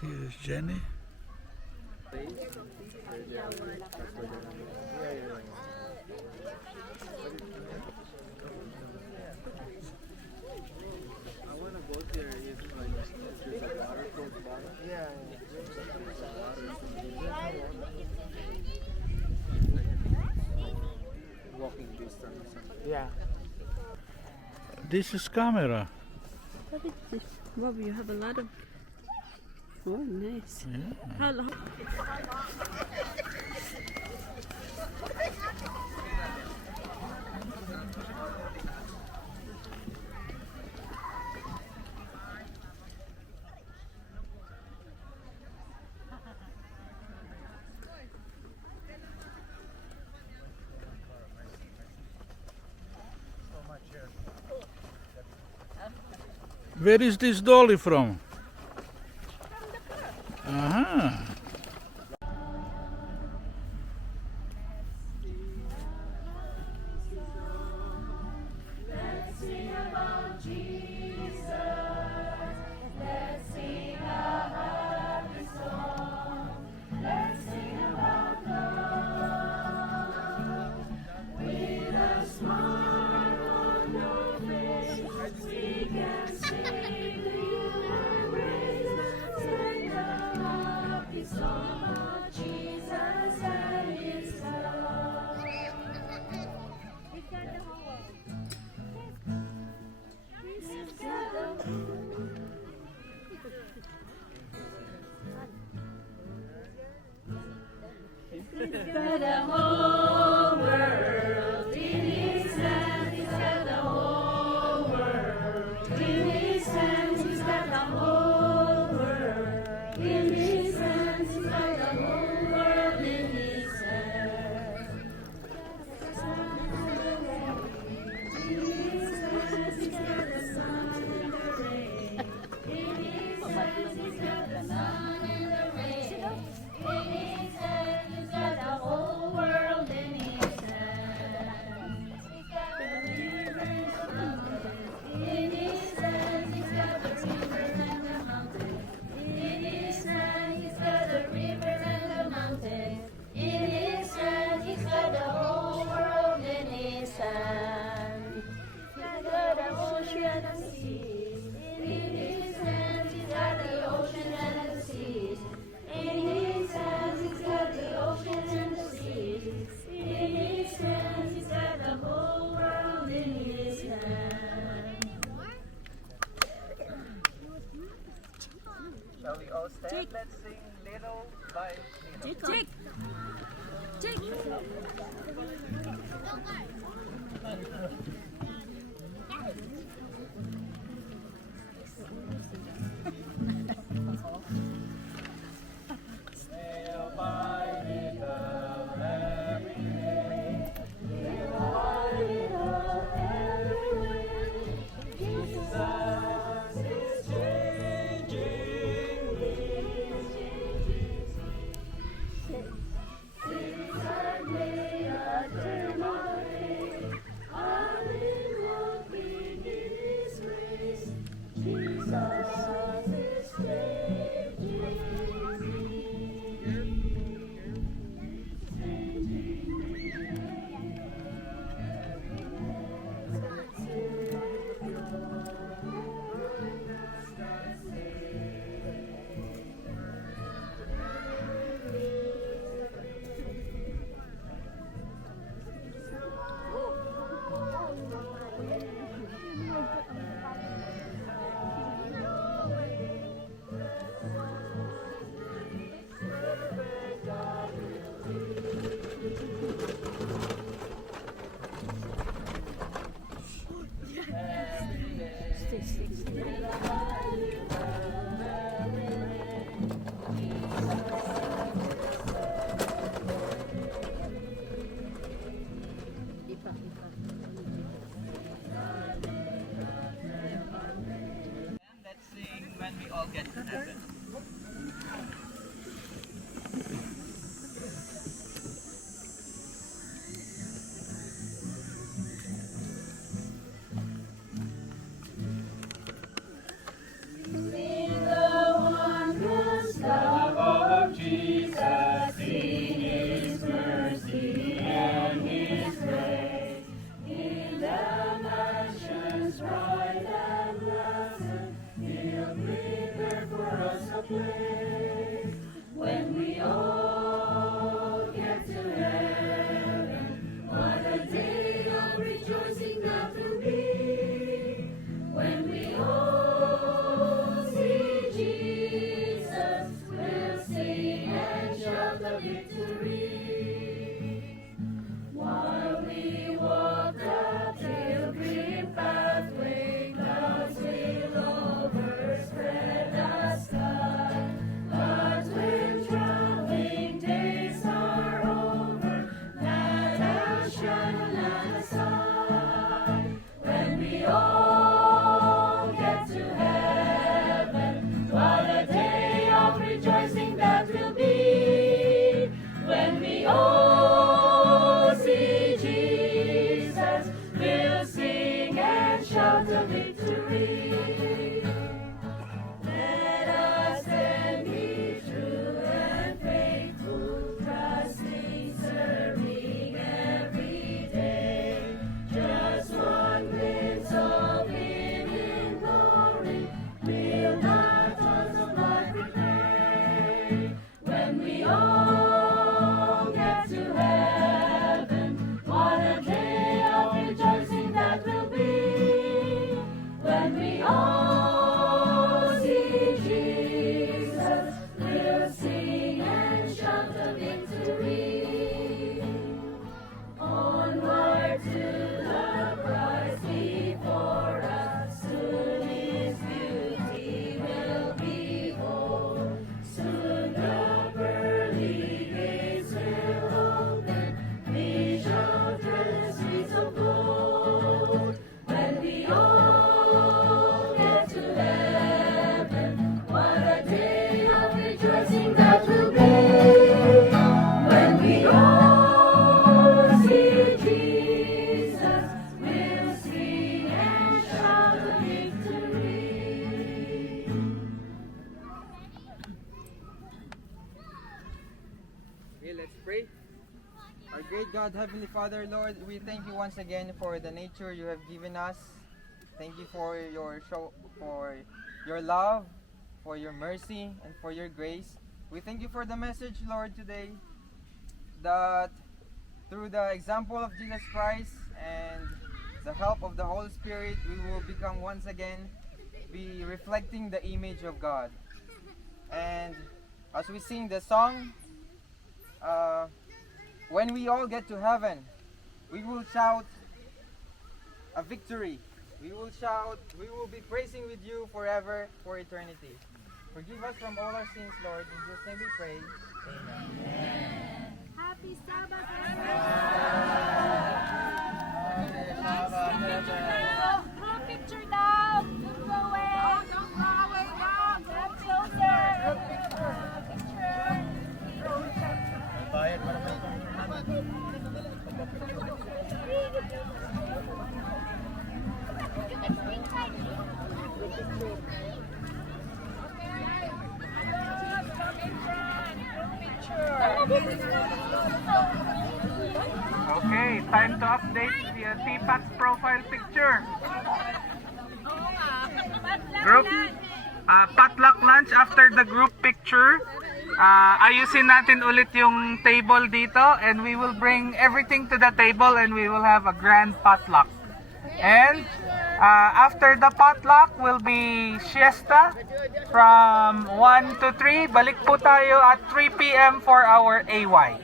Here's Jenny. Walking distance. Yeah. This is camera. What is this? Wow, you have a lot of. Oh, nice. Yeah. How long? Where is this dolly from? Aha. He's got the whole world in his hands. He's got the whole world in his hands. He's got the whole world in his hands. He's got the whole world in his hands. In his hands, he's got the sun and the rain. In his hands, he's got the sun and the rain. In his hands, he's got the whole world in his hands. He's got the rivers and mountains. In his hands, he's got the rivers and the mountains. In his hands, he's got the river and the mountains. In his hands, he's got the whole world in his hands. He's got the ocean and the seas. In his hands, he's got the ocean and the seas. In his hands, he's got the ocean and the seas. In his hands, he's got the whole world in his hands. Shall we all stand? Let's sing little by little. Jake. Jake. Little by little, every day. Little by little, every way. Jesus is changing me. Cities are made of eternal day. I've been walking in His way. Let's pray. Our great God, Heavenly Father, Lord, we thank you once again for the nature you have given us. Thank you for your show, for your love, for your mercy, and for your grace. We thank you for the message, Lord, today, that through the example of Jesus Christ and the help of the Holy Spirit, we will become once again be reflecting the image of God. And as we sing the song, when we all get to heaven, we will shout a victory. We will shout, we will be praising with you forever, for eternity. Forgive us from all our sins, Lord. In Jesus' name we pray. Amen. Happy Sabbath, Group picture daw. Don't go away. Don't go away now. Come closer. Okay, time to update the TPAC's profile picture. Group potluck lunch after the group picture. Ayusin natin ulit yung table dito and we will bring everything to the table and we will have a grand potluck. And after the potluck will be siesta from 1 to 3. Balik po tayo at 3 p.m. for our AY.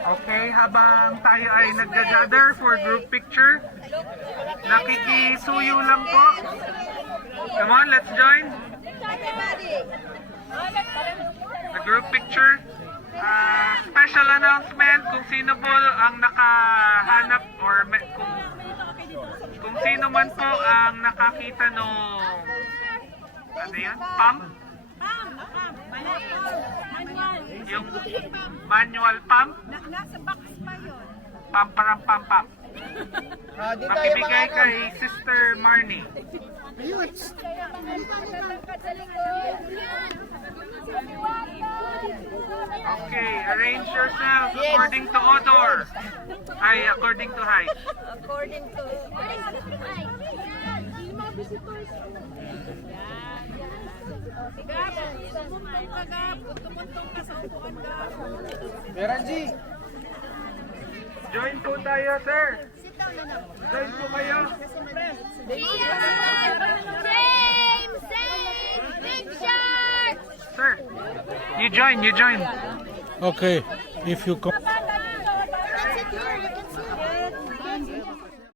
Okay, habang tayo ay nag-gather for group picture, nakikisuyo lang po. Come on, let's join. The group picture. Special announcement kung sino po ang nakahanap or kung sino man po ang nakakita nung ano yan? Pump? Yung manual pump? Nasa box pa yun. Pump parang pump pump. Makibigay kay Sister Marnie. Okay, arrange yourselves according to order. Ay, according to height. According to... Meranji! Join po tayo, sir. Join po kayo. Same picture. Sir, you join. Okay, if you